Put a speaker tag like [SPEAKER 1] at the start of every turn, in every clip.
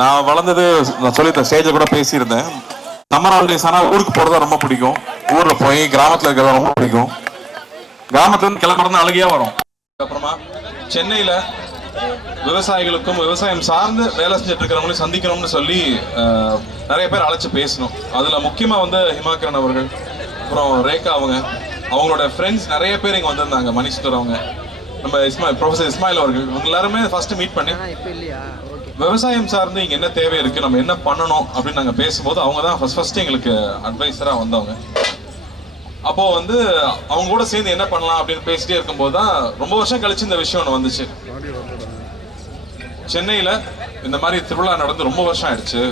[SPEAKER 1] நான் வளர்ந்தது நான் சொல்லியிருந்தேன் ஸ்டேஜில் கூட பேசியிருந்தேன் சம்மர் ஹாலிடேஸ் ஆனால் ஊருக்கு போகிறது ரொம்ப பிடிக்கும் ஊரில் போய் கிராமத்தில் இருக்கிறதா ரொம்ப பிடிக்கும் இருந்து கிளம்புறது அழகியா வரும்
[SPEAKER 2] அப்புறமா சென்னையில் விவசாயிகளுக்கும் விவசாயம் சார்ந்து வேலை செஞ்சுட்டு இருக்கிறவங்களையும் சந்திக்கணும்னு சொல்லி நிறைய பேர் அழைச்சி பேசணும் அதில் முக்கியமாக வந்து ஹிமாகரன் அவர்கள் அப்புறம் ரேகா அவங்க அவங்களோட ஃப்ரெண்ட்ஸ் நிறைய பேர் இங்கே வந்திருந்தாங்க மணிஷ்டர் அவங்க நம்ம இஸ்மாயில் ப்ரொஃபஸர் இஸ்மாயில் அவர்கள் அவங்க எல்லாருமே ஃபர்ஸ்ட் மீட் பண்ணி விவசாயம் சார்ந்து இங்கே என்ன தேவை இருக்குது நம்ம என்ன பண்ணணும் அப்படின்னு நாங்கள் பேசும்போது அவங்க தான் ஃபஸ்ட் ஃபஸ்ட்டு எங்களுக்கு அட்வைஸராக வந்தவங்க அப்போது வந்து அவங்க கூட சேர்ந்து என்ன பண்ணலாம் அப்படின்னு பேசிட்டே இருக்கும்போது தான் ரொம்ப வருஷம் கழிச்சு இந்த விஷயம் ஒன்று வந்துச்சு சென்னையில் இந்த மாதிரி திருவிழா நடந்து ரொம்ப வருஷம் ஆயிடுச்சு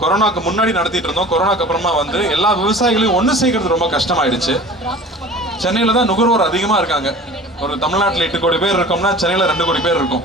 [SPEAKER 2] கொரோனாக்கு முன்னாடி நடத்திட்டு இருந்தோம் கொரோனாக்கு அப்புறமா வந்து எல்லா விவசாயிகளையும் ஒன்று சேர்க்கறது ரொம்ப கஷ்டமாயிடுச்சு சென்னையில் தான் நுகர்வோர் அதிகமாக இருக்காங்க ஒரு தமிழ்நாட்டில் எட்டு கோடி பேர் இருக்கோம்னா சென்னையில் ரெண்டு கோடி பேர் இருக்கும்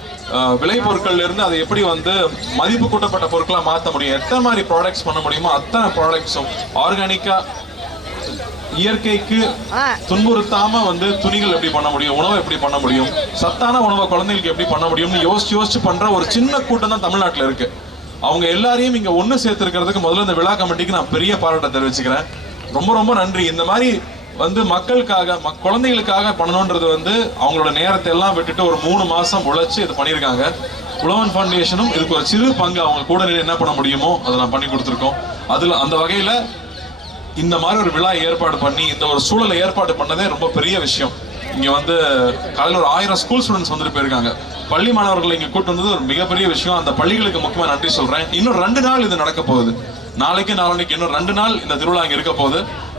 [SPEAKER 2] விலை இருந்து அதை எப்படி வந்து மதிப்பு கூட்டப்பட்ட பொருட்களாக மாற்ற முடியும் எத்தனை மாதிரி ப்ராடக்ட்ஸ் பண்ண முடியுமோ அத்தனை ப்ராடக்ட்ஸும் ஆர்கானிக்கா இயற்கைக்கு துன்புறுத்தாம வந்து துணிகள் எப்படி பண்ண முடியும் உணவை எப்படி பண்ண முடியும் சத்தான உணவை குழந்தைகளுக்கு எப்படி பண்ண முடியும்னு யோசிச்சு யோசிச்சு பண்ற ஒரு சின்ன கூட்டம் தான் தமிழ்நாட்டில் இருக்கு அவங்க எல்லாரையும் இங்க ஒன்று சேர்த்துருக்கிறதுக்கு முதல்ல இந்த விழா கமிட்டிக்கு நான் பெரிய பாராட்ட தெரிவிச்சுக்கிறேன் ரொம்ப ரொம்ப நன்றி இந்த மாதிரி வந்து மக்களுக்காக மக் குழந்தைகளுக்காக பண்ணணுன்றது வந்து அவங்களோட நேரத்தை எல்லாம் விட்டுட்டு ஒரு மூணு மாதம் உழைச்சி இது பண்ணியிருக்காங்க உழவன் ஃபவுண்டேஷனும் இதுக்கு ஒரு சிறு பங்கு அவங்க கூட நின்று என்ன பண்ண முடியுமோ அதை நான் பண்ணி கொடுத்துருக்கோம் அதில் அந்த வகையில் இந்த மாதிரி ஒரு விழா ஏற்பாடு பண்ணி இந்த ஒரு சூழலை ஏற்பாடு பண்ணதே ரொம்ப பெரிய விஷயம் இங்கே வந்து காலையில் ஒரு ஆயிரம் ஸ்கூல் ஸ்டூடெண்ட்ஸ் வந்துட்டு போயிருக்காங்க பள்ளி மாணவர்களை இங்கே கூட்டு வந்தது ஒரு மிகப்பெரிய விஷயம் அந்த பள்ளிகளுக்கு முக்கியமாக நன்றி சொல்கிறேன் இன்னும் ரெண்டு நாள் இது நடக்க போகுது நாளைக்கு நாளைக்கு இன்னும் ரெண்டு நாள் இந்த திருவிழா இங்கே இருக்க போகுது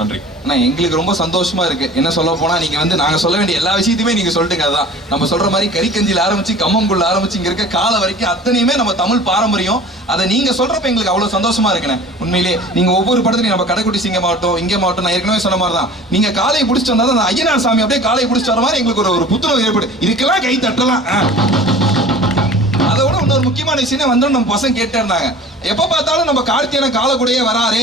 [SPEAKER 2] நன்றி
[SPEAKER 1] அண்ணா எங்களுக்கு ரொம்ப சந்தோஷமா இருக்கு என்ன சொல்ல போனா நீங்க வந்து நாங்க சொல்ல வேண்டிய எல்லா விஷயத்தையுமே நீங்க சொல்லிட்டுங்க அதான் நம்ம சொல்ற மாதிரி கறிக்கஞ்சியில் ஆரம்பிச்சு கம்மங்குள்ள ஆரம்பிச்சு இங்க இருக்க கால வரைக்கும் அத்தனையுமே நம்ம தமிழ் பாரம்பரியம் அதை நீங்க சொல்றப்ப எங்களுக்கு அவ்வளவு சந்தோஷமா இருக்கணும் உண்மையிலே நீங்க ஒவ்வொரு படத்துலையும் நம்ம கடைக்குட்டி சிங்க மாவட்டம் இங்கே மாவட்டம் நான் ஏற்கனவே சொன்ன மாதிரி தான் நீங்க காலையை பிடிச்சி வந்தா அந்த ஐயனார் சாமி அப்படியே காலையை பிடிச்சி வர மாதிரி எங்களுக்கு ஒரு ஒரு புத்துணர்வு ஏற்படு இருக்கலாம் கை தட்டலாம் அதை விட இன்னொரு முக்கியமான விஷயம் வந்தோம் நம்ம பசங்க கேட்டே இருந்தாங்க எப்ப பார்த்தாலும் நம்ம கார்த்தியான காலக்குடையே வராரு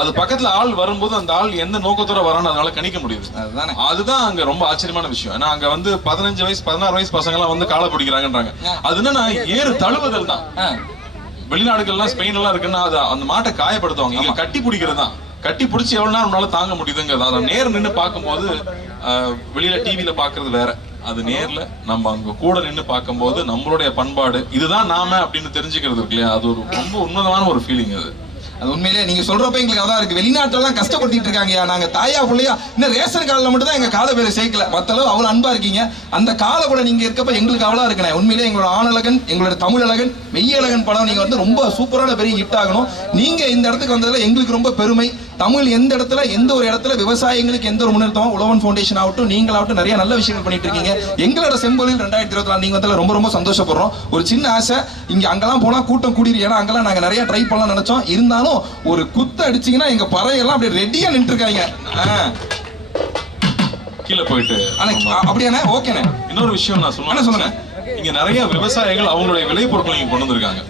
[SPEAKER 2] அது பக்கத்துல ஆள் வரும்போது அந்த ஆள் எந்த நோக்கத்தோட வரான்னு அதனால கணிக்க முடியுது அதுதானே அதுதான் அங்க ரொம்ப ஆச்சரியமான விஷயம் ஏன்னா அங்க வந்து பதினஞ்சு வயசு பதினாறு வயசு பசங்க எல்லாம் வந்து காலை பிடிக்கிறாங்கன்றாங்க அது என்னன்னா ஏறு தழுவுதல் தான் வெளிநாடுகள்லாம் ஸ்பெயின் எல்லாம் இருக்குன்னா அது அந்த மாட்டை காயப்படுத்துவாங்க இங்க கட்டி பிடிக்கிறது தான் கட்டி பிடிச்சி எவ்வளவு நாள் உன்னால தாங்க முடியுதுங்கிறது அதை நேர் நின்று பார்க்கும்போது வெளியில டிவியில பாக்குறது வேற அது நேர்ல நம்ம அங்க கூட நின்று பார்க்கும்போது நம்மளுடைய பண்பாடு இதுதான் நாம அப்படின்னு தெரிஞ்சுக்கிறது இருக்கு இல்லையா அது ஒரு ரொம்ப உன்னதமான ஒரு ஃபீலிங் அது
[SPEAKER 1] அது உண்மையிலே நீங்க சொல்றப்ப எங்களுக்கு அதான் இருக்கு வெளிநாட்டெல்லாம் கஷ்டப்பட்டு இருக்காங்க நாங்க தாயா பிள்ளையா இன்னும் ரேஷன் கார்டில் மட்டும் தான் எங்க காலை பேர் சேர்க்கல மத்தளவு அவ்வளவு அன்பா இருக்கீங்க அந்த கால கூட நீங்க இருக்கப்ப எங்களுக்கு அவ்வளோ இருக்கணும் உண்மையிலே எங்களோட ஆணழகன் எங்களோட தமிழழகன் மெய்யழகன் படம் நீங்க வந்து ரொம்ப சூப்பரான பெரிய ஹிட் ஆகணும் நீங்க இந்த இடத்துக்கு வந்ததுல எங்களுக்கு ரொம்ப பெருமை தமிழ் எந்த இடத்துல எந்த ஒரு இடத்துல விவசாயிகளுக்கு எந்த ஒரு முன்னேற்றம் உழவன் ஃபவுண்டேஷன் ஆகட்டும் நீங்களாகட்டும் நிறைய நல்ல விஷயங்கள் பண்ணிட்டு இருக்கீங்க எங்களோட செம்பொழில் ரெண்டாயிரத்தி இருபத்தி நாலு நீங்கள் வந்து ரொம்ப ரொம்ப சந்தோஷப்படுறோம் ஒரு சின்ன ஆசை இங்கே அங்கெல்லாம் போனால் கூட்டம் கூடிரு ஏன்னா அங்கெல்லாம் நாங்கள் நிறைய ட்ரை பண்ணலாம் நினச்சோம் இருந்தாலும் ஒரு குத்து அடிச்சிங்கன்னா எங்கள் பறையெல்லாம் அப்படியே ரெடியாக நின்றுருக்காங்க கீழே போயிட்டு அப்படியாண்ணே ஓகேண்ணே
[SPEAKER 2] இன்னொரு விஷயம் நான் சொல்லுவேன் சொல்லுங்க இங்க நிறைய விவசாயிகள் அவங்களுடைய விளைபொருட்களை கொண்டு வந்திருக்காங்க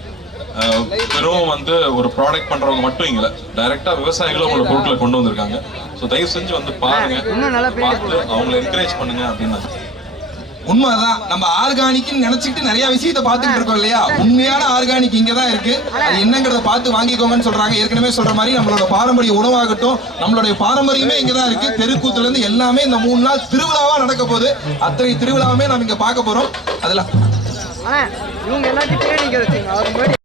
[SPEAKER 2] வெறும் வந்து ஒரு ப்ராடக்ட் பண்றவங்க மட்டும் இல்லை டைரக்டா விவசாயிகளும் அவங்களோட பொருட்களை கொண்டு வந்திருக்காங்க ஸோ தயவு செஞ்சு வந்து பாருங்க பார்த்து அவங்கள என்கரேஜ் பண்ணுங்க அப்படின்னு
[SPEAKER 1] உண்மைதான் நம்ம ஆர்கானிக் நினைச்சிட்டு நிறைய விஷயத்தை பாத்துட்டு இருக்கோம் இல்லையா உண்மையான ஆர்கானிக் இங்க தான் இருக்கு அது என்னங்கிறத பார்த்து வாங்கிக்கோங்கன்னு சொல்றாங்க ஏற்கனவே சொல்ற மாதிரி நம்மளோட பாரம்பரிய உணவாகட்டும் நம்மளுடைய பாரம்பரியமே இங்க தான் இருக்கு தெருக்கூத்துல இருந்து எல்லாமே இந்த மூணு நாள் திருவிழாவா நடக்க போகுது அத்தனை திருவிழாவுமே நம்ம இங்க பார்க்க போறோம் அதுல